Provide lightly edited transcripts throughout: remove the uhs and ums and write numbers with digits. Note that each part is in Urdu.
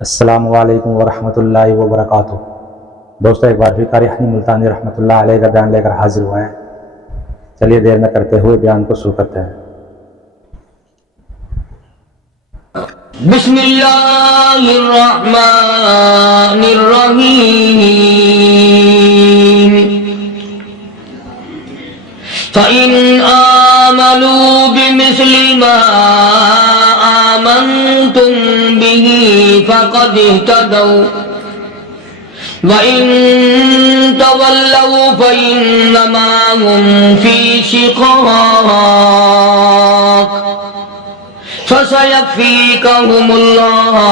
السلام علیکم ورحمۃ اللہ وبرکاتہ۔ دوستو ایک بار پھر قاری حنی ملتانی رحمۃ اللہ علیہ کا بیان لے کر حاضر ہوئے ہیں۔ چلیے دیر نہ کرتے ہوئے بیان کو شروع کرتے ہیں۔ بسم اللہ الرحمن الرحیم فَإِنْ آمَنُوا بِمِثْلِ مَا آمَنْتُمْ بِهِ فَقَدِ اهْتَدَوْا وَإِنْ تَوَلَّوْا فَإِنَّمَا هُمْ فِي شِقَاقٍ فَسَيَكْفِيكَهُمُ اللَّهُ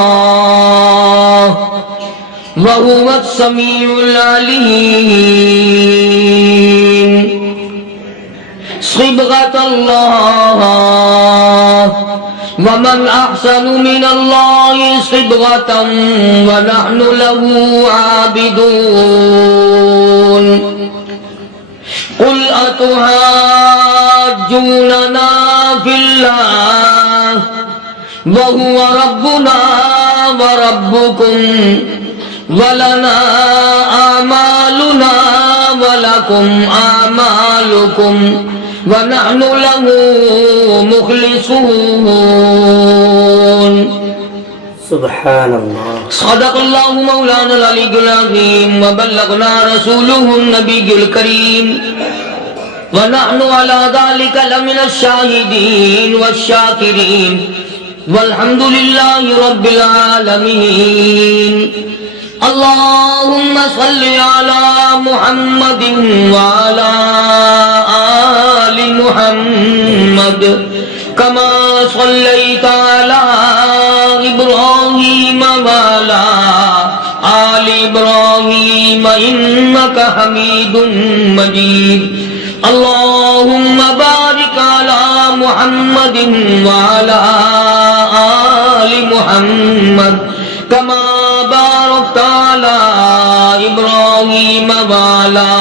وَهُوَ السَّمِيعُ الْعَلِيمُ۔ صبغة الله ومن أحسن من الله صبغة ونحن له عابدون۔ قل أتحاجوننا في الله وهو ربنا وربكم ولنا أعمالنا ولكم أعمالكم وَنَحْنُ لَهُ مُخْلِصُونَ۔ سبحان اللہ۔ صدق اللہ مولانا العلی العظیم وبلغنا رسولہ النبی الکریم وَنَحْنُ عَلَى ذَلِكَ لَمِنَ الشَّاهِدِينَ وَالشَّاكِرِينَ وَالْحَمْدُ لِلَّهِ رَبِّ الْعَالَمِينَ۔ اللهم صل على محمد وعلى آل محمد كما صليت على إبراهيم وعلى آل إبراهيم إنك حميد مجيد۔ اللهم بارك على محمد وعلى آل محمد كما باركت على إبراهيم وعلى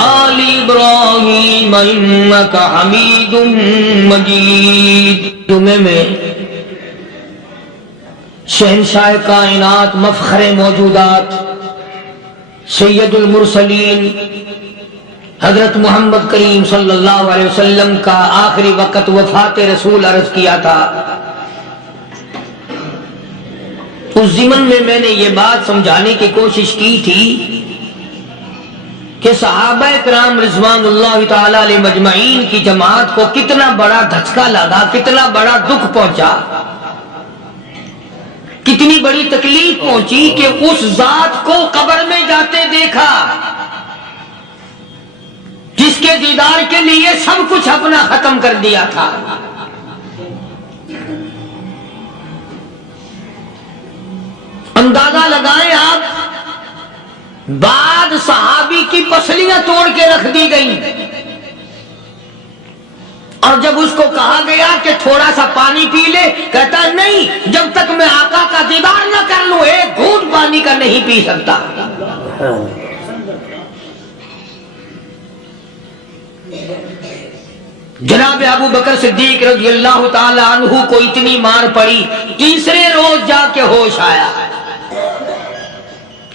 آل إبراهيم إنك حميد مجيد۔ جمعے میں شہنشاہ کائنات مفخر موجودات سید المرسلین حضرت محمد کریم صلی اللہ علیہ وسلم کا آخری وقت وفات رسول عرض کیا تھا۔ اس ضمن میں میں نے یہ بات سمجھانے کی کوشش کی تھی کہ صحابہ کرام رضوان اللہ تعالی علیہ مجمعین کی جماعت کو کتنا بڑا دھچکا لگا، کتنا بڑا دکھ پہنچا، کتنی بڑی تکلیف پہنچی کہ اس ذات کو قبر میں جاتے دیکھا جس کے دیدار کے لیے سب کچھ اپنا ختم کر دیا تھا۔ اندازہ لگائیں آپ، بعد صحابی کی پسلیاں توڑ کے رکھ دی گئیں، اور جب اس کو کہا گیا کہ تھوڑا سا پانی پی لے، کہتا نہیں، جب تک میں آقا کا دیدار نہ کر لوں ایک گھونٹ پانی کا نہیں پی سکتا۔ جناب ابو بکر صدیق رضی اللہ تعالی عنہ کو اتنی مار پڑی، تیسرے روز جا کے ہوش آیا۔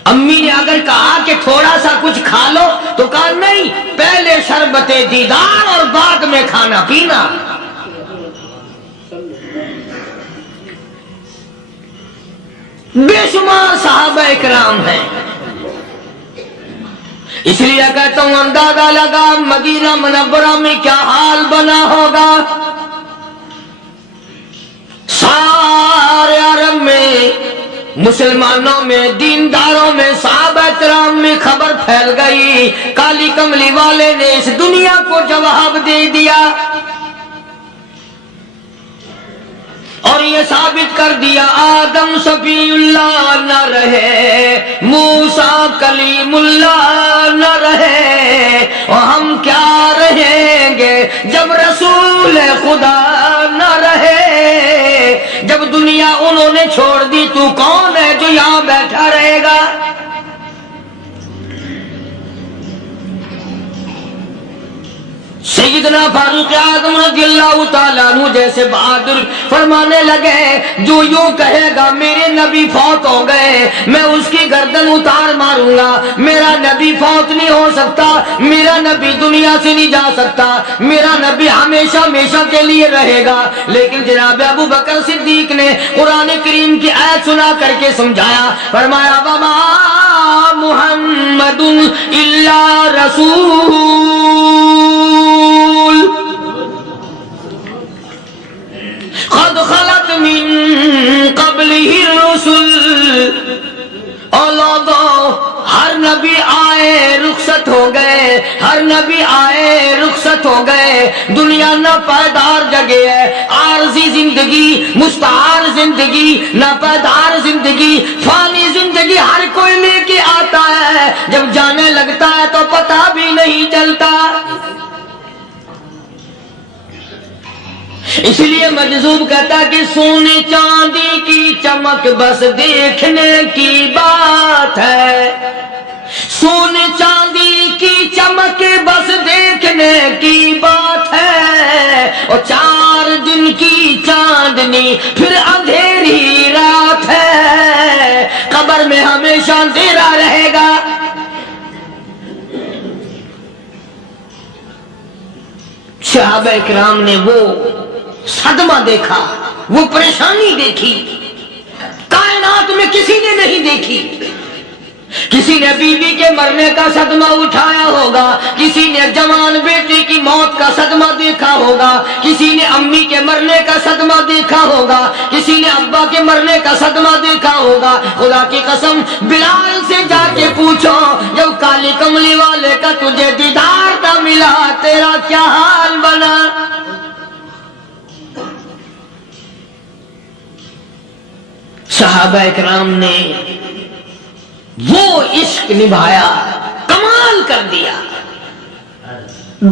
امی نے اگر کہا کہ تھوڑا سا کچھ کھا لو تو کہا نہیں، پہلے شربت دیدار اور بعد میں کھانا پینا۔ بے شمار صحابہ اکرام ہیں، اس لیے کہتا ہوں اندازہ لگا مدینہ منورہ میں کیا حال بنا ہوگا۔ سارے عرب میں، مسلمانوں میں، دینداروں میں، صحابہ کرام میں خبر پھیل گئی، کالی کملی والے نے اس دنیا کو جواب دے دیا اور یہ ثابت کر دیا آدم صفی اللہ نہ رہے، موسیٰ کلیم اللہ نہ رہے، اور ہم کیا رہیں گے جب رسول خدا نہ رہے۔ جب دنیا انہوں نے چھوڑ دی تو کون ہے جو یہاں بیٹھا رہے گا؟ سیدنا فاروق اعظم رضی اللہ تعالیٰ عنہ جیسے بہادر فرمانے لگے جو یوں کہے گا میرے نبی فوت ہو گئے میں اس کی گردن اتار ماروں گا، میرا نبی فوت نہیں ہو سکتا، میرا نبی دنیا سے نہیں جا سکتا، میرا نبی ہمیشہ ہمیشہ کے لیے رہے گا۔ لیکن جناب ابو بکر صدیق نے قرآن کریم کی آیت سنا کر کے سمجھایا، فرمایا وما محمد الا رسول قد خلت من قبلہ الرسل۔ ہر نبی آئے رخصت ہو گئے، ہر نبی آئے رخصت ہو گئے، دنیا نہ پائیدار جگہ ہے، عارضی زندگی، مستعار زندگی، نہ پائیدار زندگی، فانی زندگی ہر کوئی لے کے آتا ہے، جب جانے لگتا ہے تو پتہ بھی نہیں چلتا۔ اس لیے مجذوب کہتا کہ سونے چاندی کی چمک بس دیکھنے کی بات ہے، سونے چاندی کی چمک بس دیکھنے کی بات ہے، اور 4 دن کی چاندنی پھر اندھیری رات ہے، قبر میں ہمیشہ اندھیرا رہے گا۔ صحابہ اکرام نے وہ صدمہ دیکھا، وہ پریشانی دیکھی، کائنات میں کسی نے نہیں دیکھی۔ کسی نے بیوی کے مرنے کا صدمہ اٹھایا ہوگا، کسی نے جوان بیٹے کی موت کا صدمہ دیکھا ہوگا، کسی نے امی کے مرنے کا صدمہ دیکھا ہوگا، کسی نے ابا کے مرنے کا صدمہ دیکھا ہوگا۔ خدا کی قسم بلال سے جا کے پوچھو جب کالی کملی والے کا تجھے دیدار نہ ملا تیرا کیا حال بنا۔ صحابہ اکرام نے وہ عشق نبھایا، کمال کر دیا۔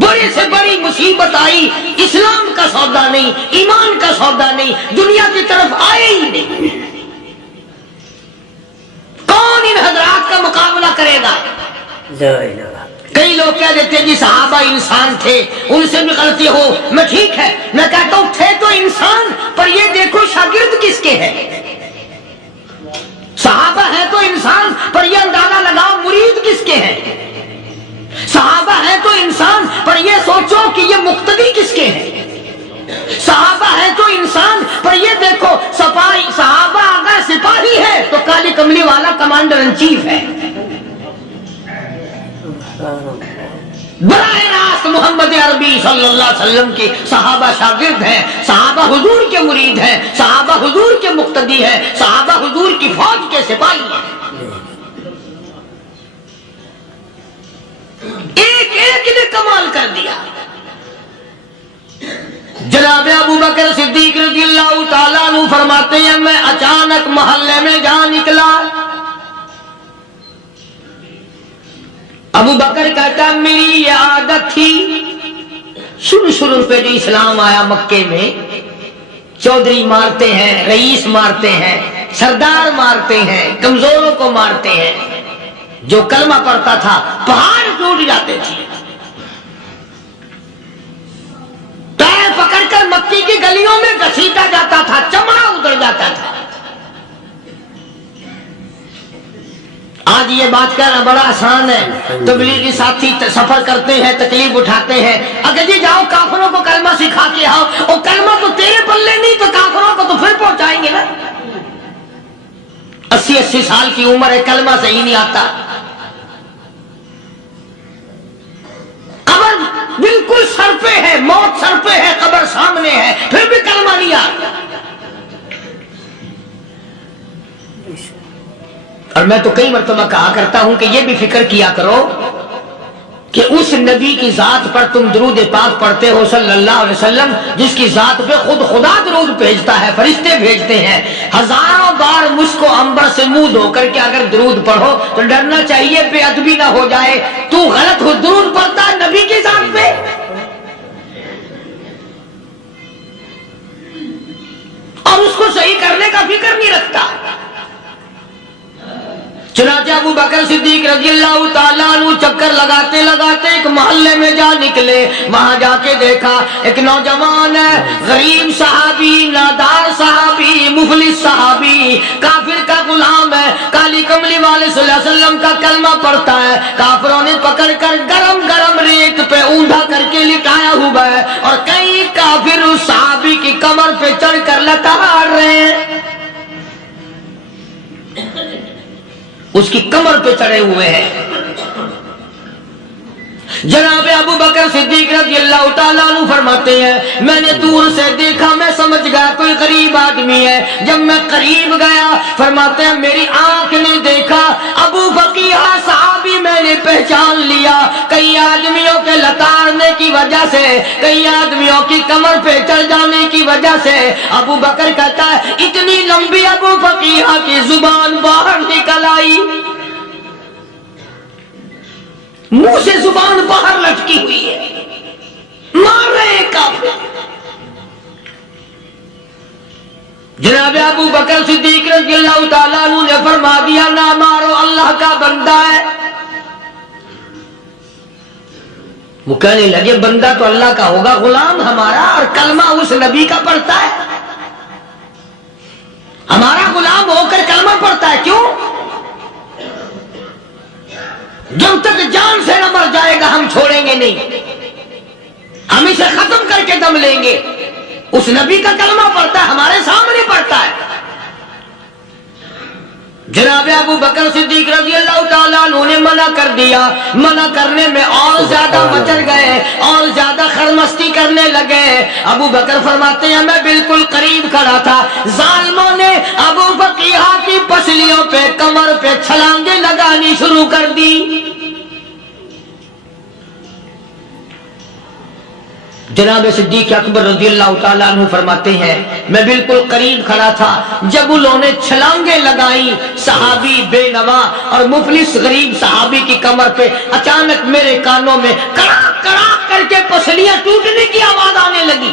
بڑے سے بڑی مصیبت آئی، اسلام کا سودا نہیں، ایمان کا سودا نہیں، دنیا کی طرف آئے ہی نہیں۔ کون ان حضرات کا مقابلہ کرے گا؟ لا الہ۔ کئی لوگ کہہ دیتے جی صحابہ انسان تھے، ان سے بھی غلطی ہو، میں ٹھیک ہے، میں کہتا ہوں تھے تو انسان، پر یہ دیکھو شاگرد کس کے ہیں۔ صحابہ ہے تو انسان، پر یہ اندازہ لگاؤ مرید کس کے ہیں۔ صحابہ ہے تو انسان، پر یہ سوچو کہ یہ مقتدی کس کے ہیں۔ صحابہ ہے تو انسان، پر یہ دیکھو صحابہ اگر سپاہی ہے تو کالی کملی والا کمانڈر ان چیف ہے۔ براہ راست محمد عربی صلی اللہ علیہ وسلم کے صحابہ شاگرد ہیں، صحابہ حضور کے مرید ہیں، صحابہ حضور کے مقتدی ہیں، صحابہ حضور کی فوج کے سپاہی ہیں۔ ایک ایک نے کمال کر دیا۔ جناب ابو بکر صدیق رضی اللہ تعالیٰ عنہ فرماتے ہیں میں اچانک محلے میں جا نکلا۔ ابو بکر کہتا میری یہ عادت تھی، شروع پہ جو اسلام آیا مکے میں، چودھری مارتے ہیں، رئیس مارتے ہیں، سردار مارتے ہیں، کمزوروں کو مارتے ہیں، جو کلمہ پڑھتا تھا پہاڑ ٹوٹ جاتے تھے، پیر پکڑ کر مکی کی گلیوں میں گھسیٹا جاتا تھا، چمڑا ادھر جاتا تھا۔ آج یہ بات کہنا بڑا آسان ہے، تبلیغی ساتھی سفر کرتے ہیں، تکلیف اٹھاتے ہیں، اگر جی جاؤ کافروں کو کلمہ سکھا کے آؤ، اور کلمہ تو تیرے پلے نہیں تو کافروں کو تو پھر پہنچائیں گے نا۔ 80 سال کی عمر ہے، کلمہ صحیح نہیں آتا، قبر بالکل سر پہ ہے، موت سر پہ ہے، قبر سامنے ہے، پھر بھی کلمہ نہیں آتا۔ اور میں تو کئی مرتبہ کہا کرتا ہوں کہ یہ بھی فکر کیا کرو کہ اس نبی کی ذات پر تم درود پاک پڑھتے ہو صلی اللہ علیہ وسلم، جس کی ذات پہ خود خدا درود بھیجتا ہے، فرشتے بھیجتے ہیں، ہزاروں بار مجھ کو عنبر سے منہ دھو کر کے اگر درود پڑھو تو ڈرنا چاہیے بے ادبی نہ ہو جائے، تو غلط ہو درود پڑھتا ہے نبی کی ذات پہ۔ اور اس کو صحیح کرنے کا فکر نہیں رکھتا۔ چنانچہ ابو بکر صدیق رضی اللہ تعالیٰ عنہ چکر لگاتے لگاتے ایک محلے میں جا نکلے، وہاں جا کے دیکھا ایک نوجوان ہے، غریب صحابی، نادار صحابی، مفلس صحابی، کافر پانی کملی والے صلی اللہ علیہ وسلم کا کلمہ پڑھتا ہے، کافروں نے پکڑ کر گرم گرم ریت پہ اونڈا کر کے لٹایا ہوا ہے، اور کئی کافر اس صحابی کی کمر پہ چڑھ کر لتاڑ رہے ہیں، اس کی کمر پہ چڑھے ہوئے ہیں۔ جناب ابو بکر صدیق رضی اللہ تعالیٰ عنہ فرماتے ہیں میں نے دور سے دیکھا، میں سمجھ گیا کوئی غریب آدمی ہے۔ جب میں قریب گیا، فرماتے ہیں میری آنکھ نے دیکھا ابو فقیہ صحابی، میں نے پہچان لیا۔ کئی آدمیوں کے لتاڑنے کی وجہ سے، کئی آدمیوں کی کمر پہ چڑھ جانے کی وجہ سے ابو بکر کہتا ہے اتنی لمبی ابو فقیہ کی زبان باہر نکل آئی، منہ سے زبان باہر لٹکی ہوئی ہے، مار رہے ہیں کافر۔ جناب ابو بکر صدیق رضی اللہ تعالیٰ عنہ نے فرما دیا نہ مارو، اللہ کا بندہ ہے۔ وہ کہنے لگے بندہ تو اللہ کا ہوگا، غلام ہمارا، اور کلمہ اس نبی کا پڑھتا ہے، ہمارا غلام ہو کر کلمہ پڑھتا ہے، کیوں؟ جب تک جان سے نہ مر جائے گا ہم چھوڑیں گے نہیں، ہم اسے ختم کر کے دم لیں گے۔ اس نبی کا کلمہ پڑھتا ہے، ہمارے سامنے پڑھتا ہے۔ جناب ابو بکر صدیق رضی اللہ تعالیٰ عنہ نے منع کر دیا، منع کرنے میں اور زیادہ مچل گئے، اور زیادہ خرمستی کرنے لگے۔ ابو بکر فرماتے ہیں میں بالکل قریب کھڑا تھا، ظالموں نے ابو فقیہ کی پسلیوں پہ، کمر پہ چھلانگیں لگانی شروع کر دی۔ جناب صدیق اکبر رضی اللہ تعالیٰ عنہ فرماتے ہیں میں بالکل قریب کھڑا تھا، جب انہوں نے چھلانگیں لگائی، صحابی بے نوا اور مفلس غریب صحابی کی کمر پہ، اچانک میرے کانوں میں کڑاک کڑاک کر کے پسلیاں ٹوٹنے کی آواز آنے لگی۔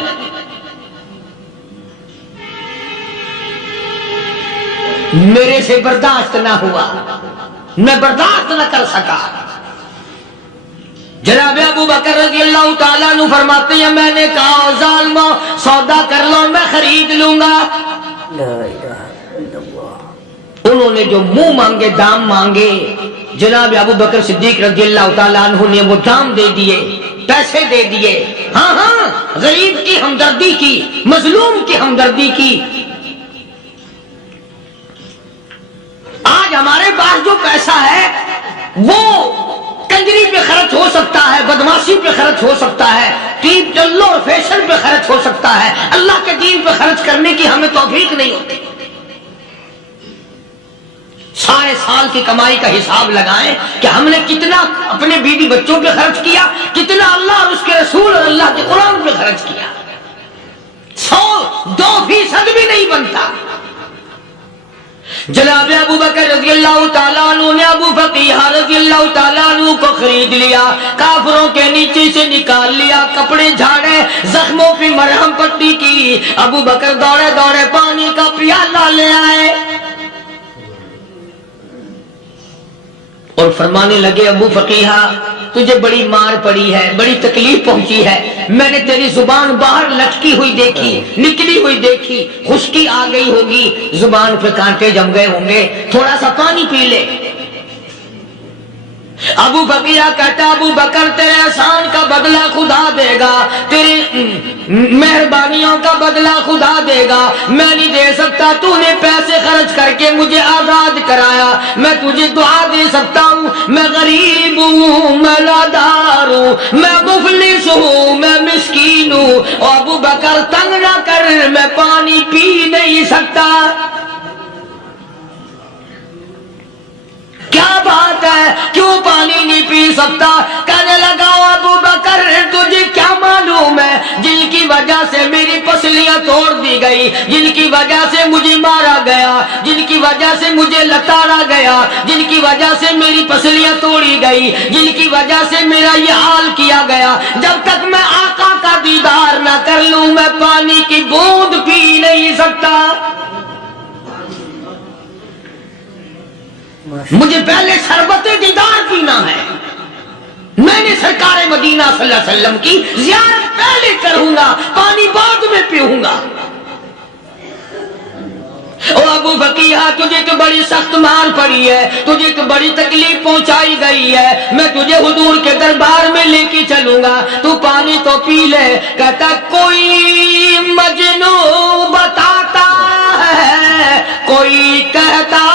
میرے سے برداشت نہ ہوا، میں برداشت نہ کر سکا۔ جناب ابو بکر رضی اللہ تعالیٰ عنہ فرماتے ہیں میں نے کہا ظالمو سودا کر لو، میں خرید لوں گا۔ لا الہ الا اللہ۔ انہوں نے جو منہ مانگے، دام مانگے، جناب ابو بکر صدیق رضی اللہ تعالیٰ عنہ نے وہ دام دے دیے، پیسے دے دیے۔ ہاں ہاں، غریب کی ہمدردی کی، مظلوم کی ہمدردی کی۔ آج ہمارے پاس جو پیسہ ہے وہ کنجری پہ خرچ ہو سکتا ہے، بدماشی پہ خرچ ہو سکتا ہے، ٹیپ ٹلو اور فیشن پہ خرچ ہو سکتا ہے، اللہ کے دین پہ خرچ کرنے کی ہمیں توفیق نہیں ہوتی۔ سارے سال کی کمائی کا حساب لگائیں کہ ہم نے کتنا اپنے بیوی بچوں پہ خرچ کیا، کتنا اللہ اور اس کے رسول اور اللہ کے قرآن پہ خرچ کیا، 100-2% بھی نہیں بنتا۔ جناب ابو بکر رضی اللہ تعالیٰ عنہ نے ابو فقیہ رضی اللہ تعالیٰ عنہ کو خرید لیا، کافروں کے نیچے سے نکال لیا، کپڑے جھاڑے، زخموں پہ مرہم پٹی کی۔ ابو بکر دوڑے دوڑے پانی کا پیالہ لے آئے اور فرمانے لگے ابو فقیہ تجھے بڑی مار پڑی ہے، بڑی تکلیف پہنچی ہے، میں نے تیری زبان باہر لٹکی ہوئی دیکھی، نکلی ہوئی دیکھی، خشکی آ گئی ہوگی، زبان پہ کانٹے جم گئے ہوں گے، تھوڑا سا پانی پی لے۔ ابو فقیہ کہتا ابو بکر تیرے احسان کا بدلہ خدا دے گا، تیری مہربانیوں کا بدلہ خدا دے گا، میں نہیں دے سکتا، تو نے پیسے خرچ کر کے مجھے آزاد کرایا، میں تجھے دعا دے سکتا ہوں، میں غریب ہوں، میں نادار ہوں، میں مفلس ہوں، میں مسکین ہوں، اور ابو بکر تنگ نہ کر، میں پانی پی نہیں سکتا۔ کیا بات ہے، کیوں پانی نہیں پی سکتا؟ کہنے لگا ابو بکر تجھے کیا معلوم ہے جن کی وجہ سے میری پسلیاں توڑ دی گئی، جن کی وجہ سے مجھے مارا گیا، جن کی وجہ سے مجھے لتاڑا گیا، جن کی وجہ سے میری پسلیاں توڑی گئی، جن کی وجہ سے میرا یہ حال کیا گیا، جب تک میں آقا کا دیدار نہ کر لوں میں پانی کی بوند پی نہیں سکتا۔ مجھے پہلے شربت دیدار پینا ہے، میں نے سرکار مدینہ صلی اللہ علیہ وسلم کی زیارت پہلے کروں گا، پانی بعد میں پیوں گا۔ او ابو بقیہ تجھے تو بڑی سخت مار پڑی ہے, تجھے تو بڑی تکلیف پہنچائی گئی ہے, میں تجھے حضور کے دربار میں لے کے چلوں گا, تو پانی تو پی لے. کہتا کوئی مجنون بتاتا ہے, کوئی کہتا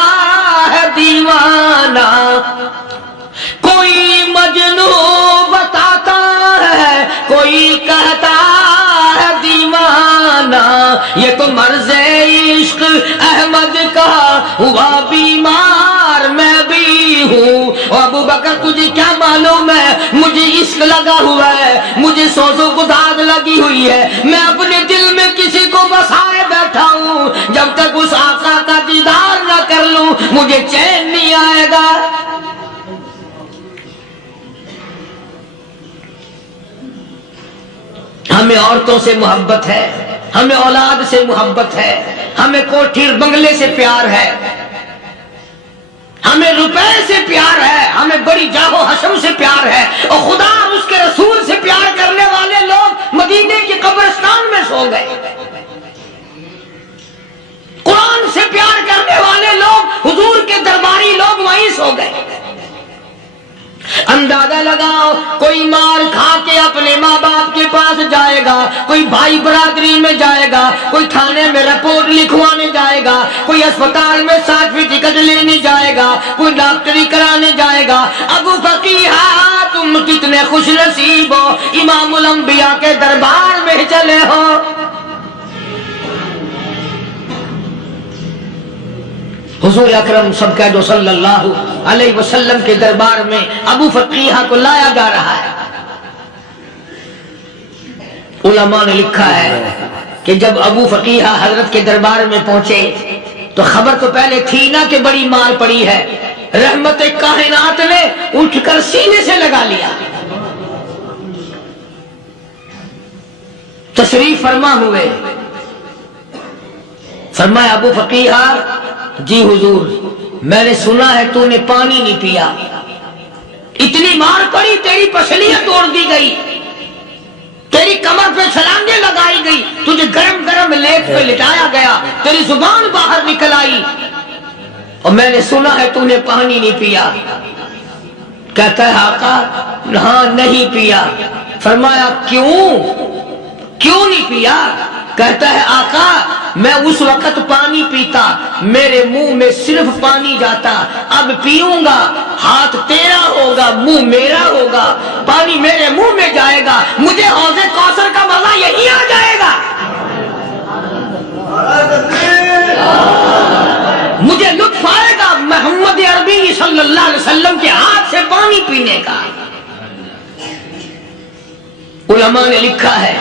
ہے دیوانہ, کوئی مجنون بتاتا ہے, کوئی کہتا ہے دیوانہ, یہ تو مرض عشق احمد کا ہوا بیمار میں بھی ہوں. ابو بکر تجھے کیا معلوم ہے, مجھے عشق لگا ہوا ہے, مجھے سوز و گداز لگی ہوئی ہے, میں اپنے دل میں کسی کو بسائے بیٹھا ہوں, جب تک اس آقا کا دیدار نہ کر لوں مجھے چین نہیں آئے گا. ہمیں عورتوں سے محبت ہے, ہمیں اولاد سے محبت ہے, ہمیں کوٹھی بنگلے سے پیار ہے, ہمیں روپے سے پیار ہے, ہمیں بڑی جاہ و حشم سے پیار ہے, اور خدا اور اس کے رسول سے پیار کرنے والے لوگ مدینے کے قبرستان میں سو گئے. قرآن سے پیار کرنے والے لوگ, حضور کے درباری لوگ وہیں سو گئے. اندازہ لگاؤ, کوئی مار کھا کے اپنے ماں باپ کے پاس جائے گا, کوئی بھائی برادری میں جائے گا, کوئی تھانے میں رپورٹ لکھوانے جائے گا, کوئی اسپتال میں سرٹیفکیٹ لینے جائے گا, کوئی ڈاکٹری کرانے جائے گا. ابو فقیہ تم کتنے خوش نصیب ہو, امام الانبیاء کے دربار میں چلے ہو. حضور اکرم سب کا جو صلی اللہ علیہ وسلم کے دربار میں ابو فقیہ کو لایا جا رہا ہے. علماء نے لکھا ہے کہ جب ابو فقیہ حضرت کے دربار میں پہنچے تو خبر تو پہلے تھی نا کہ بڑی مار پڑی ہے, رحمت کائنات نے اٹھ کر سینے سے لگا لیا. تشریف فرما ہوئے, فرمایا ابو فقیہ جی حضور, میں نے سنا ہے تو نے پانی نہیں پیا, اتنی مار پڑی تیری پسلیاں توڑ دی گئی, تیری کمر پہ چھلانگیں لگائی گئی, تجھے گرم گرم لیپ پہ لٹایا گیا, تیری زبان باہر نکل آئی, اور میں نے سنا ہے تو نے پانی نہیں پیا. کہتا ہے آقا ہاں نہیں پیا. فرمایا کیوں نہیں پیا؟ کہتا ہے آقا میں اس وقت پانی پیتا, میرے منہ میں صرف پانی جاتا, اب پیوں گا ہاتھ تیرا ہوگا, منہ میرا ہوگا, پانی میرے منہ میں جائے گا, مجھے حوض کوثر کا مزہ یہی آ جائے گا, مجھے لطف آئے گا محمد عربی صلی اللہ علیہ وسلم کے ہاتھ سے پانی پینے کا. علماء نے لکھا ہے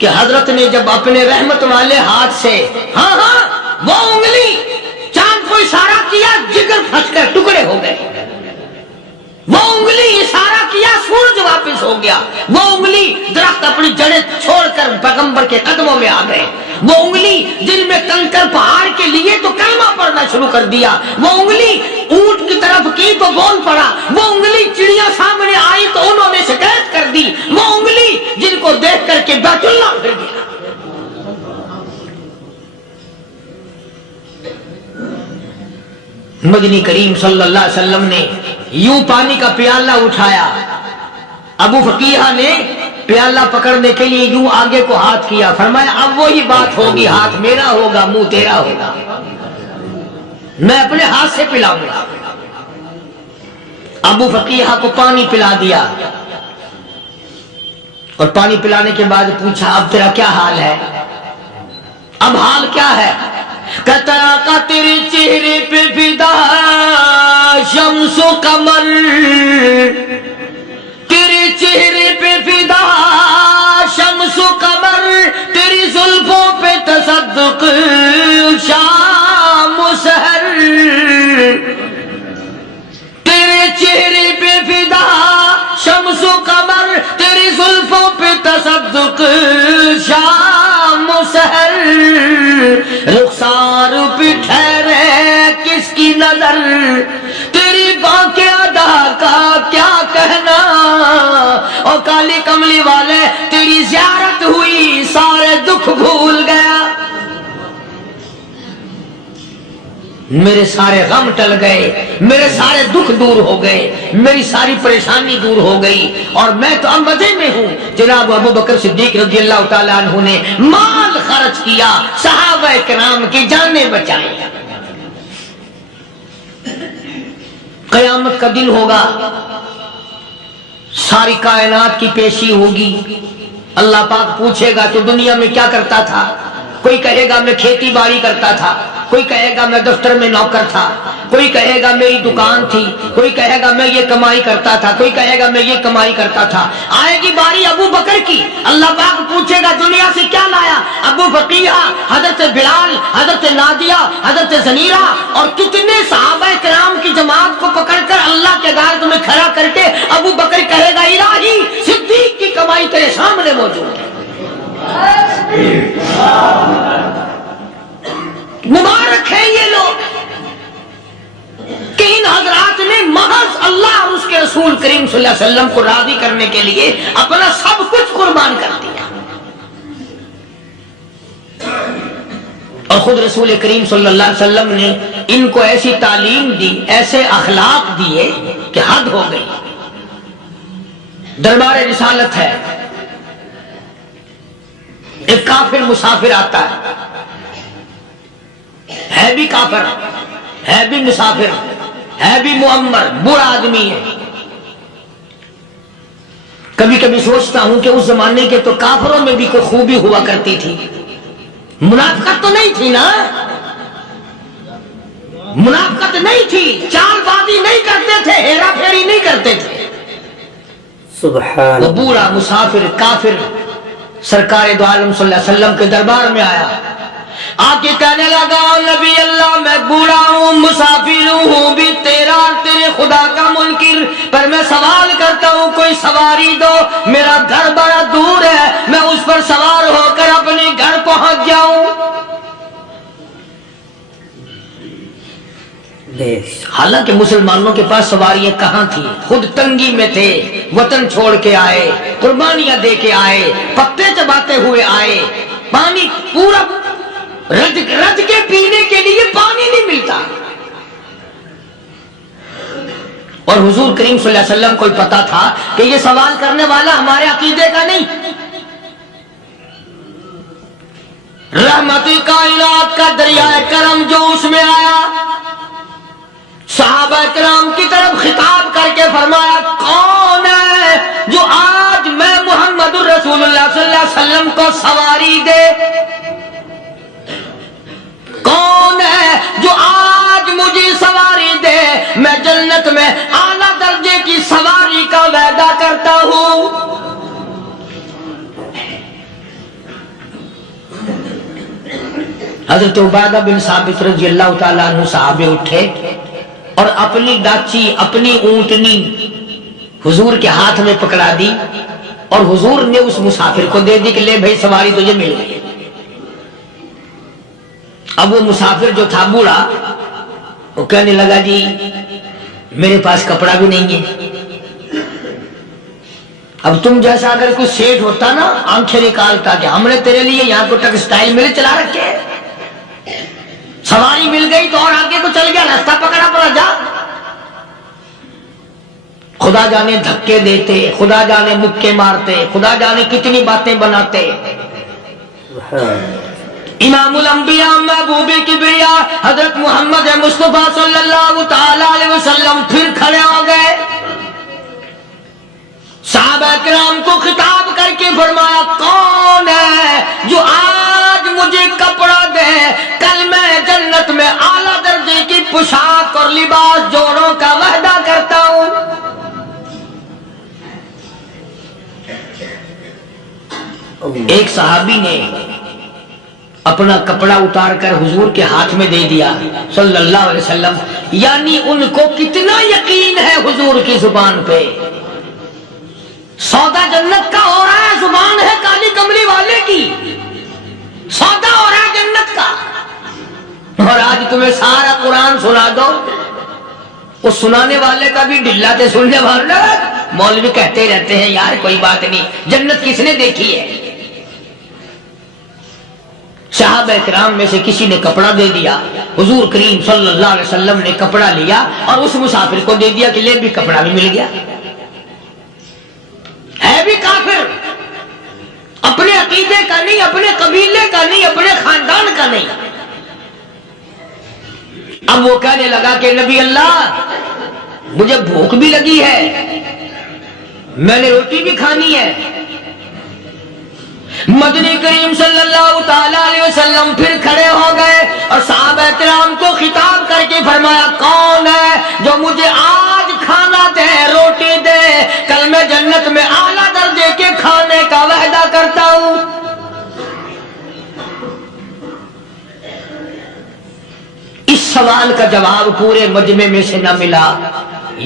کہ حضرت نے جب اپنے رحمت والے ہاتھ سے وہ انگلی چاند کو اشارہ کیا, جگر پھنس کر ٹکڑے ہو گئے, وہ انگلی اشارہ کیا سورج واپس ہو گیا, وہ انگلی درخت اپنی جڑیں چھوڑ کر پیغمبر کے قدموں میں آ گئے, وہ انگلی جن میں کنکر پہاڑ کے لیے تو کلمہ پڑھنا شروع کر دیا, وہ انگلی اونٹ کی طرف کی تو بول پڑا, وہ انگلی چڑیاں سامنے آئی تو انہوں نے شکایت کر دی, وہ انگلی جن کو دیکھ کر کے بیت اللہ پھر گیا. مدنی کریم صلی اللہ علیہ وسلم نے یوں پانی کا پیالہ اٹھایا, ابو فقیہ نے پیالہ پکڑنے کے لیے یوں آگے کو ہاتھ کیا, فرمایا اب وہی بات ہوگی, ہاتھ میرا ہوگا منہ تیرا ہوگا, میں اپنے ہاتھ سے پلاؤں گا. ابو فقیہ کو پانی پلا دیا, اور پانی پلانے کے بعد پوچھا اب تیرا کیا حال ہے, اب حال کیا ہے؟ کہتا آقا تیرے چہرے پہ فدا شمس و قمر, تیرے چہرے پہ فدا شمس و قمر, تیری زلفوں پہ تصدق شام و سحر, تیرے چہرے پہ فدا شمس و قمر, تیری زلفوں پہ تصدق شام و سحر, رخسار پہ ٹھہرے کس کی نظر, تیری باقی ادا کا کیا کہنا, اور کالی کملی والے تیری زیارت ہوئی سارے دکھ بھول گیا. میرے سارے غم ٹل گئے، میرے سارے دکھ دور ہو گئے، میری ساری پریشانی دور ہو گئی، اور میں تو اب مزے میں ہوں۔ جناب ابو بکر صدیق رضی اللہ تعالیٰ عنہ نے مال خرچ کیا، صحابہ کرام کی جانیں بچائیں۔ قیامت کا دن ہوگا، ساری کائنات کی پیشی ہوگی، اللہ پاک پوچھے گا تو دنیا میں کیا کرتا تھا؟ کوئی کہے گا میں کھیتی باڑی کرتا تھا، کوئی کہے گا میں دفتر میں نوکر تھا، کوئی کہے گا میری دکان تھی، کوئی کہے گا میں یہ کمائی کرتا تھا، کوئی کہے گا میں یہ کمائی کرتا تھا۔ آئے گی باری ابو بکر کی، اللہ پاک پوچھے گا دنیا سے کیا لایا؟ ابو بقیہ، حضرت بلال، حضرت نادیہ، حضرت زنیرہ اور کتنے صحابہ کرام کی جماعت کو پکڑ کر اللہ کے عدالت میں کھڑا کر کے ابو بکر کہے گا الہی صدیق کی کمائی تیرے سامنے موجود ہے۔ مبارک ہے یہ لوگ کہ ان حضرات نے محض اللہ اور اس کے رسول کریم صلی اللہ علیہ وسلم کو راضی کرنے کے لیے اپنا سب کچھ قربان کر دیا، اور خود رسول کریم صلی اللہ علیہ وسلم نے ان کو ایسی تعلیم دی، ایسے اخلاق دیے کہ حد ہو گئی۔ دربار رسالت ہے، ایک کافر مسافر آتا ہے بھی کافر، ہے بھی مسافر، ہے بھی معمر، برا آدمی ہے۔ کبھی کبھی سوچتا ہوں کہ اس زمانے کے تو کافروں میں بھی کوئی خوبی ہوا کرتی تھی، منافقت تو نہیں تھی نا، منافقت نہیں تھی، چال بازی نہیں کرتے تھے، ہیرا پھیری نہیں کرتے تھے۔ سبحان وہ برا مسافر کافر سرکار دو عالم صلی اللہ علیہ وسلم کے دربار میں آیا، آ کے کہنے لگا نبی اللہ میں بوڑھا ہوں، مسافر ہوں بھی تیرا تیرے خدا کا منکر، پر میں سوال کرتا ہوں کوئی سواری دو، میرا گھر بڑا دور ہے، میں اس پر سوار ہو کر اپنے گھر پہنچ جاؤں۔ حالانکہ مسلمانوں کے پاس سواریاں کہاں تھی، خود تنگی میں تھے، وطن چھوڑ کے آئے، قربانیاں دے کے آئے، پتے چباتے ہوئے آئے، پانی پورا رج کے پینے کے لیے پانی نہیں ملتا، اور حضور کریم صلی اللہ علیہ وسلم کو پتا تھا کہ یہ سوال کرنے والا ہمارے عقیدے کا نہیں۔ رحمت کائنات کا دریائے کرم جو اس میں آیا، صحابہ کرام کی طرف خطاب کر کے فرمایا کون ہے جو آج میں محمد الرسول اللہ صلی اللہ علیہ وسلم کو سواری دے؟ کون ہے جو آج مجھے سواری دے؟ میں جنت میں اعلیٰ درجے کی سواری کا وعدہ کرتا ہوں۔ حضرت عبادہ بن ثابت رضی اللہ تعالیٰ عنہ صحابے اٹھے اور اپنی ڈاچی، اپنی اونٹنی حضور کے ہاتھ میں پکڑا دی، اور حضور نے اس مسافر کو دے دی کہ لے بھائی سواری تجھے مل گئی۔ اب وہ مسافر جو تھا بوڑھا، وہ کہنے لگا جی میرے پاس کپڑا بھی نہیں ہے۔ اب تم جیسا اگر کوئی سیٹ ہوتا نا، آنکھیں نکالتا کہ ہم نے تیرے لیے یہاں کو ٹیکسٹائل مل چلا رکھے، سواری مل گئی تو اور آگے کو چل گیا، راستہ پکڑا پڑا جا۔ خدا جانے دھکے دیتے، خدا جانے مکے مارتے، خدا جانے کتنی باتیں بناتے۔ امام الانبیاء محبوب کبریا حضرت محمد مصطفیٰ صلی اللہ تعالی علیہ وسلم پھر کھڑے ہو گئے، صحابہ کرام کو خطاب کر کے فرمایا کون ہے جو آج مجھے کپڑا دے، کل میں جنت میں اعلیٰ درجے کی پوشاک اور لباس جوڑوں کا وعدہ کرتا ہوں۔ ایک صحابی نے اپنا کپڑا اتار کر حضور کے ہاتھ میں دے دیا صلی اللہ علیہ وسلم، یعنی ان کو کتنا یقین ہے حضور کی زبان پہ۔ سودا جنت کا ہو رہا ہے، زبان ہے کالی کملی والے کی، سودا ہو رہا ہے جنت کا۔ اور آج تمہیں سارا قرآن سنا دو، اس سنانے والے کا بھی ڈھلا تے سننے والا، مولوی کہتے رہتے ہیں یار کوئی بات نہیں، جنت کس نے دیکھی ہے؟ صحابہ کرام میں سے کسی نے کپڑا دے دیا، حضور کریم صلی اللہ علیہ وسلم نے کپڑا لیا اور اس مسافر کو دے دیا کہ لے بھی کپڑا بھی مل گیا. ہے بھی کافر، اپنے عقیدے کا نہیں، اپنے قبیلے کا نہیں، اپنے خاندان کا نہیں. اب وہ کہنے لگا کہ نبی اللہ مجھے بھوک بھی لگی ہے، میں نے روٹی بھی کھانی ہے. مدنی کریم صلی اللہ تعالی علیہ وسلم پھر کھڑے ہو گئے اور صحابہ کرام کو خطاب کر کے فرمایا کون ہے جو مجھے آج کھانا دے، روٹی دے، کل میں جنت میں اعلیٰ درجے کے کھانے کا وعدہ کرتا ہوں. اس سوال کا جواب پورے مجمع میں سے نہ ملا.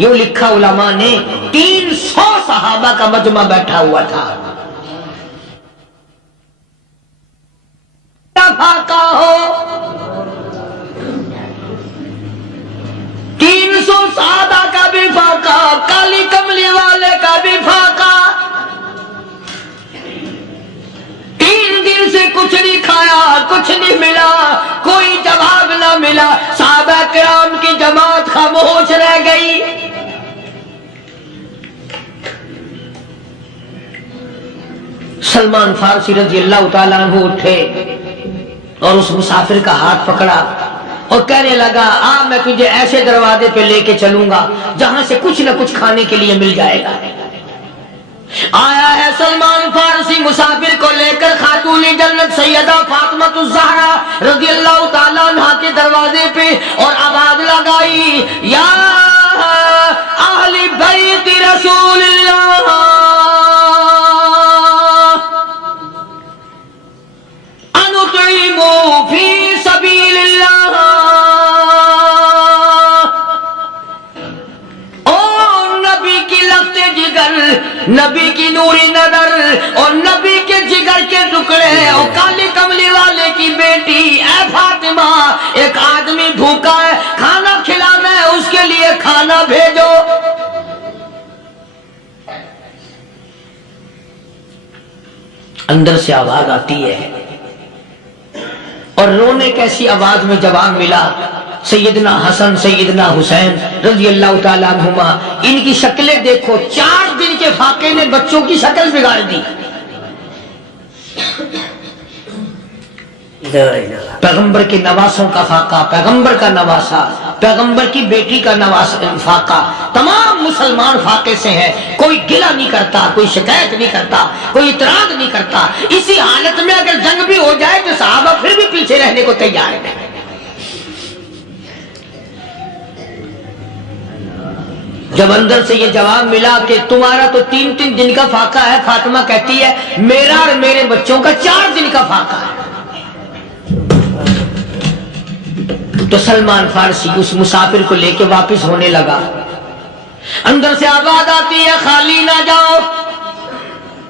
یوں لکھا علماء نے 300 صحابہ کا مجمع بیٹھا ہوا تھا. فاقہ ہو 300 صحابہ کا بھی فاقہ، کالی کملی والے کا بھی فاقہ. 3 دن سے کچھ نہیں کھایا، کچھ نہیں ملا، کوئی جواب نہ ملا. صحابہ کرام کی جماعت خاموش رہ گئی. سلمان فارسی رضی اللہ تعالیٰ عنہ اٹھے اور اس مسافر کا ہاتھ پکڑا اور کہنے لگا میں تجھے ایسے دروازے پہ لے کے چلوں گا جہاں سے کچھ نہ کچھ کھانے کے لیے مل جائے گا. آیا ہے سلمان فارسی مسافر کو لے کر خاتون جنت سیدہ فاطمہ الزہرا رضی اللہ تعالیٰ عنہ کے دروازے پہ اور آواز لگائی یا اہل بیت رسول اللہ انطعموا فی سبیل اللہ. نبی کی نوری نظر اور نبی کے جگر کے ٹکڑے اور کالی کملی والے کی بیٹی اے فاطمہ، ایک آدمی بھوکا ہے، کھانا کھلانا ہے، اس کے لیے کھانا بھیجو. اندر سے آواز آتی ہے اور رونے کیسی آواز میں جواب ملا. سیدنا حسن سیدنا حسین رضی اللہ تعالیٰ عنہما، ان کی شکلیں دیکھو، 4 دن کے فاقے نے بچوں کی شکل بگاڑ دی. پیغمبر کے نواسوں کا فاقہ، پیغمبر کا نواسا، پیغمبر کی بیٹی کا فاقہ، تمام مسلمان فاقے سے ہیں. کوئی گلہ نہیں کرتا، کوئی شکایت نہیں کرتا، کوئی اعتراض نہیں کرتا. اسی حالت میں اگر جنگ بھی ہو جائے تو صحابہ پھر بھی پیچھے رہنے کو تیار ہیں. جب اندر سے یہ جواب ملا کہ تمہارا تو 3 دن کا فاقہ ہے، فاطمہ کہتی ہے میرا اور میرے بچوں کا 4 دن کا فاقہ ہے. تو سلمان فارسی اس مسافر کو لے کے واپس ہونے لگا. اندر سے آواز آتی ہے خالی نہ جاؤ،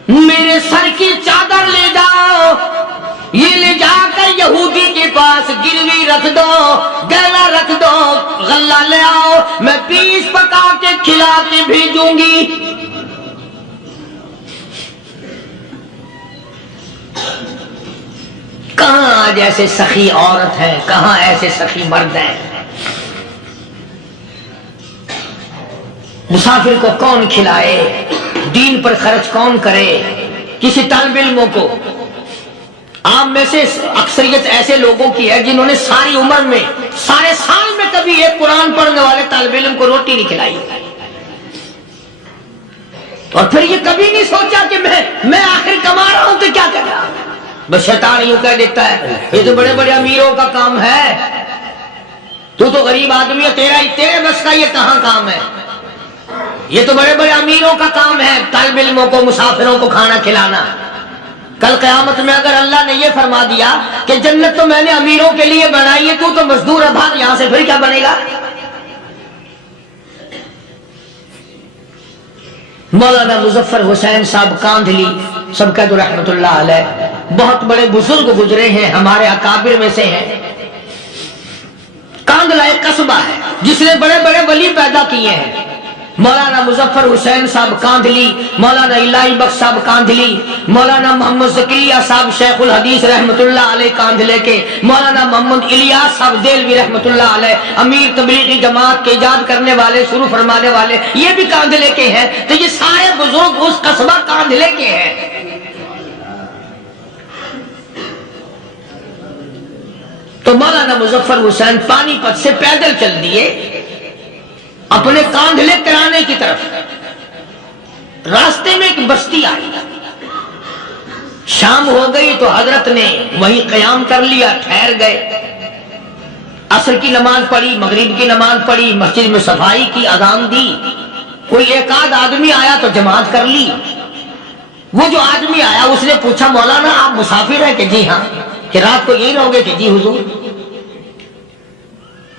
میرے سر کی چادر لے جاؤ، یہ لے جا کر یہودی کے پاس گروی رکھ دو، گہنا رکھ دو، غلہ لے آؤ، میں پیس پکا کے کھلا کے بھیجوں گی. کہاں آج ایسے سخی عورت ہیں، کہاں ایسے سخی مرد ہیں. مسافر کو کون کھلائے، دین پر خرچ کون کرے. کسی طالب علموں کو، آپ میں سے اکثریت ایسے لوگوں کی ہے جنہوں نے ساری عمر میں، سارے سال میں کبھی ایک قرآن پڑھنے والے طالب علم کو روٹی نہیں کھلائی، اور پھر یہ کبھی نہیں سوچا کہ میں آخر کما رہا ہوں تو کیا کر رہا ہوں. بس شیطان یوں کہہ دیتا ہے یہ تو بڑے بڑے امیروں کا کام ہے، تو غریب آدمی ہے، تیرے بس کا یہ کہاں کام ہے. یہ تو بڑے بڑے امیروں کا کام ہے طالب علموں کو، مسافروں کو کھانا کھلانا. کل قیامت میں اگر اللہ نے یہ فرما دیا کہ جنت تو میں نے امیروں کے لیے بنائی ہے، تو مزدور ابھاگ یہاں سے پھر کیا بنے گا. مولانا مظفر حسین صاحب کاندھلی سبقت رحمت اللہ علیہ، بہت بڑے بزرگ گزرے ہیں، ہمارے اکابر میں سے ہیں. کاندھلا ایک قصبہ ہے جس نے بڑے بڑے ولی پیدا کیے ہیں. مولانا مظفر حسین صاحب کاندھلی، مولانا الہی بخش صاحب کاندھلی، مولانا محمد زکریا صاحب شیخ الحدیث رحمت اللہ علیہ کاندھلے کے، مولانا محمد الیاس صاحب دیلوی رحمت اللہ علیہ امیر تبلیغی جماعت کے ایجاد کرنے والے، شروع فرمانے والے، یہ بھی کاندھلے کے ہیں۔ تو یہ سارے بزرگ اس قصبہ کاندھلے کے ہیں۔ تو مولانا مظفر حسین پانی پت سے پیدل چل دیے اپنے کاندھلے کرانے کی طرف۔ راستے میں ایک بستی آئی، شام ہو گئی تو حضرت نے وہیں قیام کر لیا، ٹھہر گئے، عصر کی نماز پڑھی، مغرب کی نماز پڑھی، مسجد میں صفائی کی، اذان دی، کوئی ایک آدھ آدمی آیا تو جماعت کر لی۔ وہ جو آدمی آیا اس نے پوچھا مولانا آپ مسافر ہیں کہ جی ہاں، کہ رات کو یہی رہو گے کہ جی حضور۔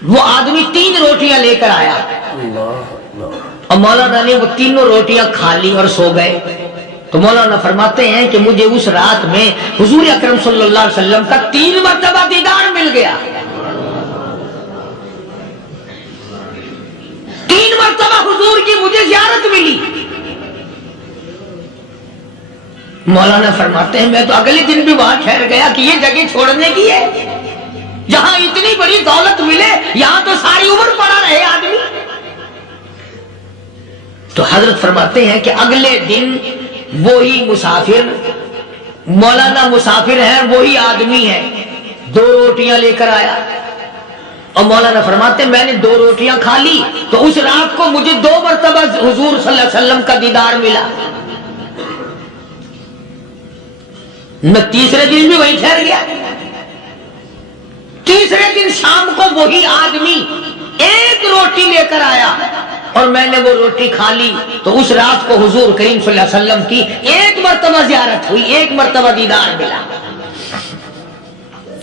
وہ آدمی 3 روٹیاں لے کر آیا اور مولانا نے وہ تینوں روٹیاں کھا لی اور سو گئے۔ تو مولانا فرماتے ہیں کہ مجھے اس رات میں حضور اکرم صلی اللہ علیہ وسلم کا 3 مرتبہ دیدار مل گیا، 3 مرتبہ حضور کی مجھے زیارت ملی۔ مولانا فرماتے ہیں میں تو اگلے دن بھی وہاں ٹھہر گیا کہ یہ جگہ چھوڑنے کی ہے، جہاں اتنی بڑی دولت ملے یہاں تو ساری عمر پڑا رہے آدمی۔ تو حضرت فرماتے ہیں کہ اگلے دن وہی مسافر، مولانا مسافر ہیں، وہی آدمی ہے، 2 روٹیاں لے کر آیا اور مولانا فرماتے ہیں میں نے 2 روٹیاں کھا لی تو اس رات کو مجھے 2 مرتبہ حضور صلی اللہ علیہ وسلم کا دیدار ملا۔ میں تیسرے دن بھی وہیں ٹھہر گیا، تیسرے دن شام کو وہی آدمی 1 روٹی لے کر آیا اور میں نے وہ روٹی کھا لی تو اس رات کو حضور کریم صلی اللہ علیہ وسلم کی 1 مرتبہ زیارت ہوئی، 1 مرتبہ دیدار ملا۔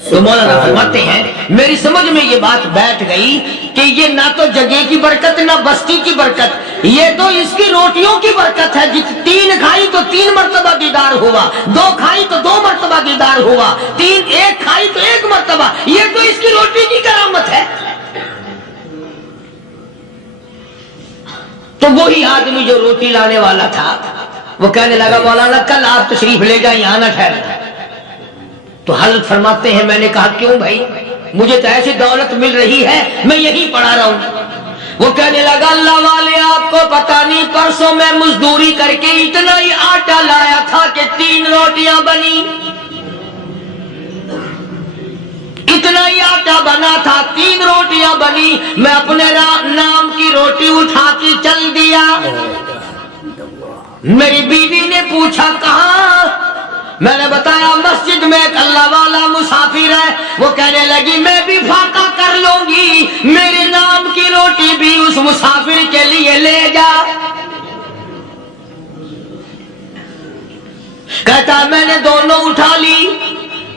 تو مولانا فرماتے ہیں میری سمجھ میں یہ بات بیٹھ گئی کہ یہ نہ تو جگہ کی برکت نہ بستی کی برکت، یہ تو اس کی روٹیوں کی برکت ہے۔ 3 کھائی تو 3 مرتبہ دیدار ہوا، 2 کھائی تو 2 مرتبہ دیدار ہوا، 1 کھائی تو 1 مرتبہ، یہ تو اس کی روٹی کی کرامت ہے۔ تو وہی آدمی جو روٹی لانے والا تھا وہ کہنے لگا مولانا کل آپ تشریف لے جائیں، یہاں نہ ٹھہریں۔ تو حضرت فرماتے ہیں میں نے کہا کیوں بھائی، مجھے تو ایسی دولت مل رہی ہے میں یہی پڑھا رہا ہوں۔ وہ کہنے لگا اللہ والے آپ کو پتہ نہیں پرسوں میں مزدوری کر کے اتنا ہی آٹا لایا تھا کہ 3 روٹیاں بنی، اتنا ہی آٹا بنا تھا، 3 روٹیاں بنی، میں اپنے نام کی روٹی اٹھا کے چل دیا۔ میری بیوی نے پوچھا کہاں؟ میں نے بتایا مسجد میں ایک اللہ والا مسافر ہے۔ وہ کہنے لگی میں بھی فاقہ کر لوں گی، میرے نام کی روٹی بھی اس مسافر کے لیے لے جا۔ کہتا میں نے دونوں اٹھا لی،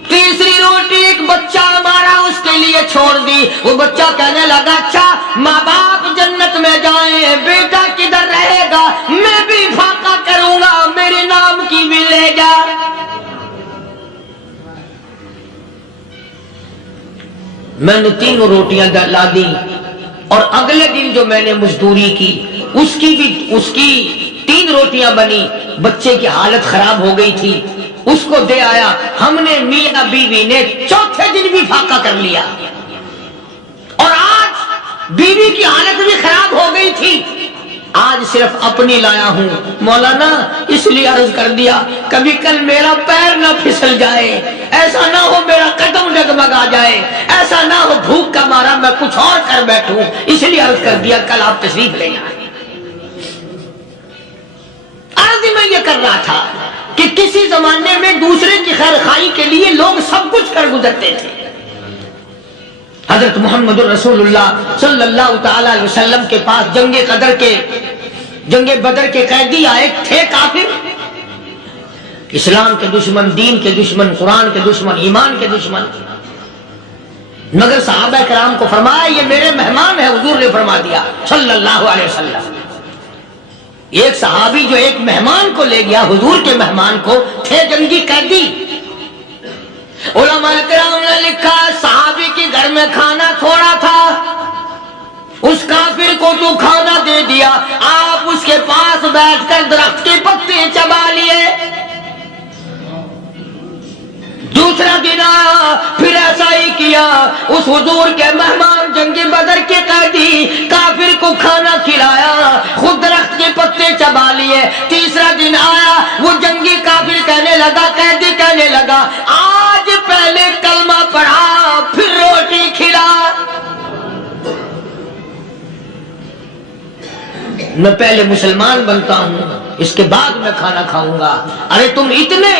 تیسری روٹی ایک بچہ ہمارا اس کے لیے چھوڑ دی۔ وہ بچہ کہنے لگا اچھا ماں باپ جنت میں جائیں، بیٹا کدھر رہے گا، میں بھی فاقہ کروں گا، میرے نام کی بھی لے جا۔ میں نے 3 روٹیاں لا دی اور اگلے دن جو میں نے مزدوری کی اس کی 3 روٹیاں بنی، بچے کی حالت خراب ہو گئی تھی، اس کو دے آیا۔ ہم نے میاں بیوی نے چوتھے دن بھی فاقہ کر لیا اور آج بیوی کی حالت بھی خراب ہو گئی تھی، آج صرف اپنی لایا ہوں۔ مولانا اس لیے عرض کر دیا کبھی کل میرا پیر نہ پھسل جائے، ایسا نہ ہو میرا قدم ڈگمگا جائے، ایسا نہ ہو بھوک کا مارا میں کچھ اور کر بیٹھوں، اس لیے عرض کر دیا کل آپ تشریف لے آئیں۔ عرض میں یہ کر رہا تھا کہ کسی زمانے میں دوسرے کی خیر خواہی کے لیے لوگ سب کچھ کر گزرتے تھے۔ حضرت محمد رسول اللہ صلی اللہ تعالی علیہ وسلم کے پاس جنگ بدر کے قیدی آئے تھے، کافر، اسلام کے دشمن، دین کے دشمن، قرآن کے دشمن، ایمان کے دشمن، مگر صحابہ کرام کو فرمایا یہ میرے مہمان ہیں، حضور نے فرما دیا صلی اللہ علیہ وسلم۔ ایک صحابی جو ایک مہمان کو لے گیا، حضور کے مہمان کو، تھے جنگی قیدی۔ علماء کرام نے لکھا صحابی کے گھر میں کھانا تھوڑا تھا، اس کافر کو تو کھانا دے دیا، آپ بیٹھ کر درخت کے پتے چبا لیے۔ دوسرا دن آیا، پھر ایسا ہی کیا، اس حضور کے مہمان جنگ بدر کے قیدی کافر کو کھانا کھلایا، خود درخت کے پتے چبا لیے۔ تیسرا دن آیا، وہ جنگی کافر کہنے لگا، قیدی کہنے لگا، آج پہلے کلمہ پڑھا پھر روٹی کھلا، میں پہلے مسلمان بنتا ہوں اس کے بعد میں کھانا کھاؤں گا۔ ارے تم اتنے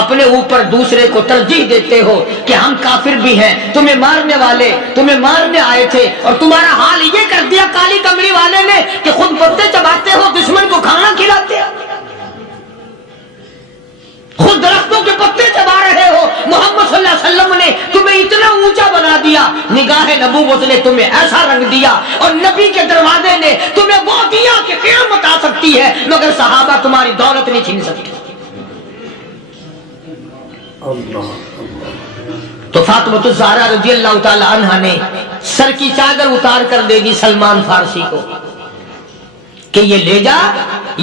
اپنے اوپر دوسرے کو ترجیح دیتے ہو کہ ہم کافر بھی ہیں، تمہیں مارنے والے تمہیں مارنے آئے تھے، اور تمہارا حال یہ کر دیا کالی کمری والے نے کہ خود پتے چباتے ہو، دشمن کو کھانا کھلاتے ہو، خود درختوں کے پتے چبا رہے ہو۔ محمد صلی اللہ علیہ وسلم نے تمہیں اتنا اونچا بنا دیا، نگاہ نبوت نے تمہیں ایسا رنگ دیا، اور نبی کے دروازے نے تمہیں وہ دیا کہ قیامت آ سکتی ہے مگر صحابہ تمہاری دولت نہیں چھین سکتے۔ تو فاطمہ الزہرا رضی اللہ تعالی عنہا نے سر کی چادر اتار کر دے دی سلمان فارسی کو کہ یہ لے جا،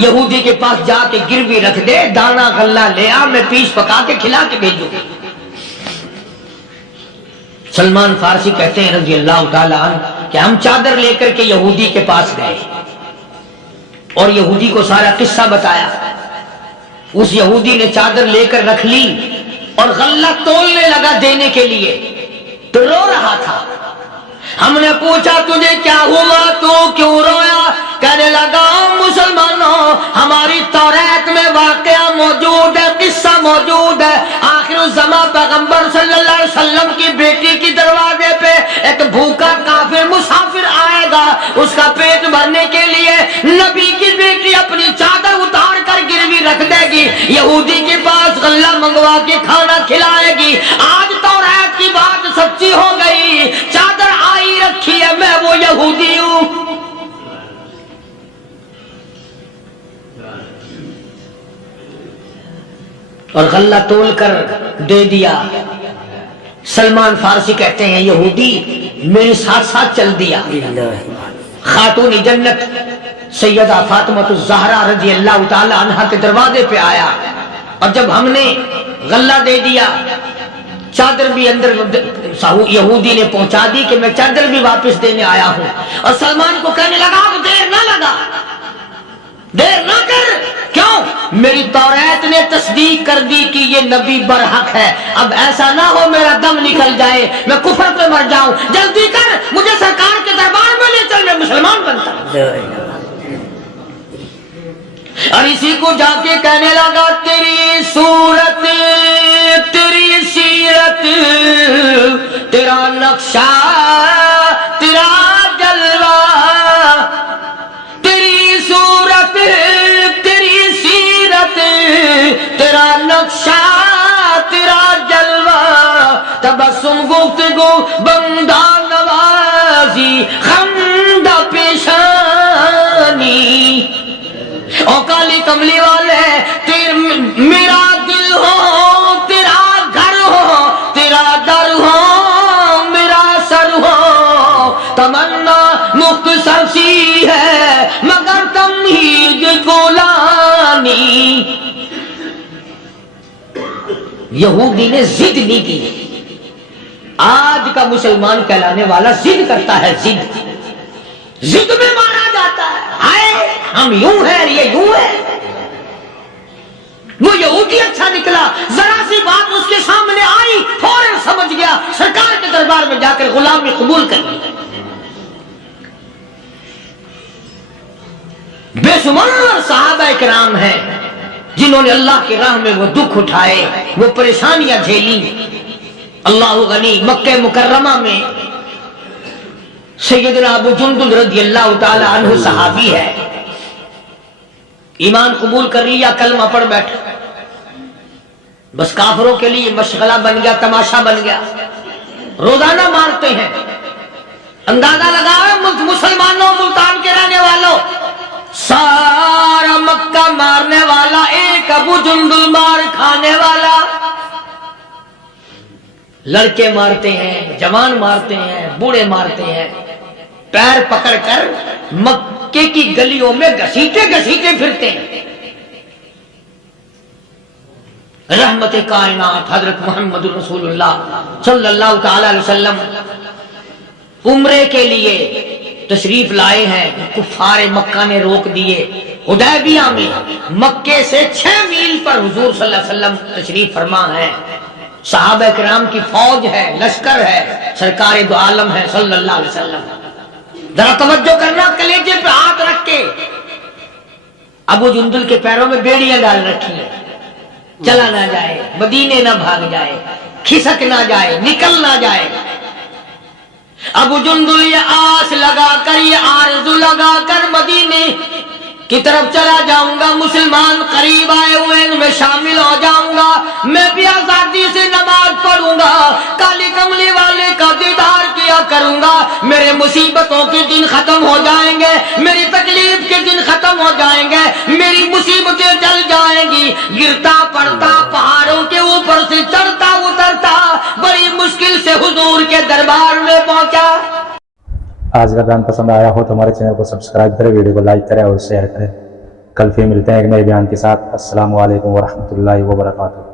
یہودی کے پاس جا کے گروی رکھ دے، دانا غلہ لے آ، میں پیس پکا کے کھلا کے بھیجوں۔ سلمان فارسی کہتے ہیں رضی اللہ تعالی عنہ کہ ہم چادر لے کر کے یہودی کے پاس گئے اور یہودی کو سارا قصہ بتایا۔ اس یہودی نے چادر لے کر رکھ لی اور غلہ تولنے لگا دینے کے لیے، تو رو رہا تھا۔ ہم نے پوچھا تجھے کیا ہوا، تو کیوں رویا؟ کہنے لگا مسلمانوں، ہماری توریت میں واقعہ موجود ہے، قصہ موجود ہے، آخر الزمان پیغمبر صلی اللہ علیہ وسلم کی بیٹی کی دروازے پہ ایک بھوکا کافر مسافر آئے گا، اس کا پیٹ بھرنے کے لیے نبی کی بیٹی اپنی چادر اتار کر گروی رکھ دے گی، یہودی کے پاس غلہ منگوا کے کھانا کھلائے گی۔ آج توریت کی بات سچی ہو گئی، چادر آئی رکھی ہے، میں وہ یہودی ہوں۔ اور غلہ تول کر دے دیا۔ سلمان فارسی کہتے ہیں یہودی میرے ساتھ ساتھ چل دیا۔ خاتون جنت سیدہ فاطمہ الزہرا رضی اللہ تعالی عنہا کے دروازے پہ آیا، اور جب ہم نے غلہ دے دیا، چادر بھی اندر یہودی نے پہنچا دی کہ میں چادر بھی واپس دینے آیا ہوں، اور سلمان کو کہنے لگا اب دیر نہ لگا، دیر نہ کر، کیوں؟ میری توریت نے تصدیق کر دی کہ یہ نبی برحق ہے، اب ایسا نہ ہو میرا دم نکل جائے، میں کفر پہ مر جاؤں، جلدی کر، مجھے سرکار کے دربار میں لے چل، میں مسلمان بنتا ہوں۔ اور اسی کو جا کے کہنے لگا تیری صورت، تیری سیرت، تیرا نقشہ، تیرا جلوہ، تیری صورت، تیری سیرت، تیرا نقشہ، تیرا جلوہ، تبسم گفتگو بندہ نوازی خندہ پیشانی، او کالی کملی والے میرا دل ہو، تیرا گھر ہو، تیرا در ہو، میرا سر ہو، تمنا مختصر سی ہے مگر تمہید گولانی۔ یہودی نے ضد نہیں کی۔ آج کا مسلمان کہلانے والا ضد کرتا ہے، ضد میں مارا جاتا ہے، ہائے ہم یوں ہیں، یہ یوں ہے۔ وہ یہودی اچھا نکلا، ذرا سی بات اس کے سامنے آئی فوراً سمجھ گیا، سرکار کے دربار میں جا کر غلامی قبول کر لی۔ بے شمار صحابہ کرام ہیں جنہوں نے اللہ کی راہ میں وہ دکھ اٹھائے، وہ پریشانیاں جھیلی۔ اللہ غنی، مکہ مکرمہ میں سیدنا ابو جندل رضی اللہ تعالی عنہ صحابی ہے، ایمان قبول کر لیا، کلمہ پڑھ بیٹھا، بس کافروں کے لیے مشغلہ بن گیا، تماشا بن گیا، روزانہ مارتے ہیں۔ اندازہ لگاؤ مسلمانوں، ملتان کے رہنے والوں، سارا مکہ مارنے والا ایک ابو جندل مار کھانے والا۔ لڑکے مارتے ہیں، جوان مارتے ہیں، بوڑھے مارتے ہیں، پیر پکڑ کر مکے کی گلیوں میں گھسیٹے گھسیٹے پھرتے ہیں۔ رحمت کائنات حضرت محمد رسول اللہ صلی اللہ تعالی علیہ وسلم عمرے کے لیے تشریف لائے ہیں، کفار مکہ نے روک دیے۔ حدیبیہ میں مکے سے 6 میل پر حضور صلی اللہ علیہ وسلم تشریف فرما ہے، صحابہ کرام کی فوج ہے، لشکر ہے، سرکار دو عالم ہے صلی اللہ علیہ وسلم۔ ذرا توجہ کرنا، کلیجے پہ ہاتھ رکھ کے ابو جندل کے پیروں میں بیڑیاں ڈال رکھی ہیں، چلا نہ جائے، مدینے نہ بھاگ جائے، کھسک نہ جائے، نکل نہ جائے۔ ابو جندل یہ آس لگا کر، یہ آرزو لگا کر مدینے کی طرف چلا جاؤں گا، مسلمان قریب آئے ہوئے ان میں شامل ہو جاؤں گا، میں بھی آزادی سے نماز پڑھوں گا، کالی کملی والے کا دیدار کیا کروں گا، میرے مصیبتوں کے دن ختم ہو جائیں گے، میری تکلیف کے دن ختم ہو جائیں گے، میری مصیبتیں ٹل جائیں گی۔ گرتا پڑتا پہاڑوں کے اوپر سے چڑھتا اترتا بڑی مشکل سے حضور کے دربار میں پہنچا۔ آج کا بیان پسند آیا ہو تو ہمارے چینل کو سبسکرائب کریں، ویڈیو کو لائک کریں اور شیئر کریں۔ کل پھر ملتے ہیں ایک نئے بیان کے ساتھ۔ السلام علیکم ورحمۃ اللہ وبرکاتہ۔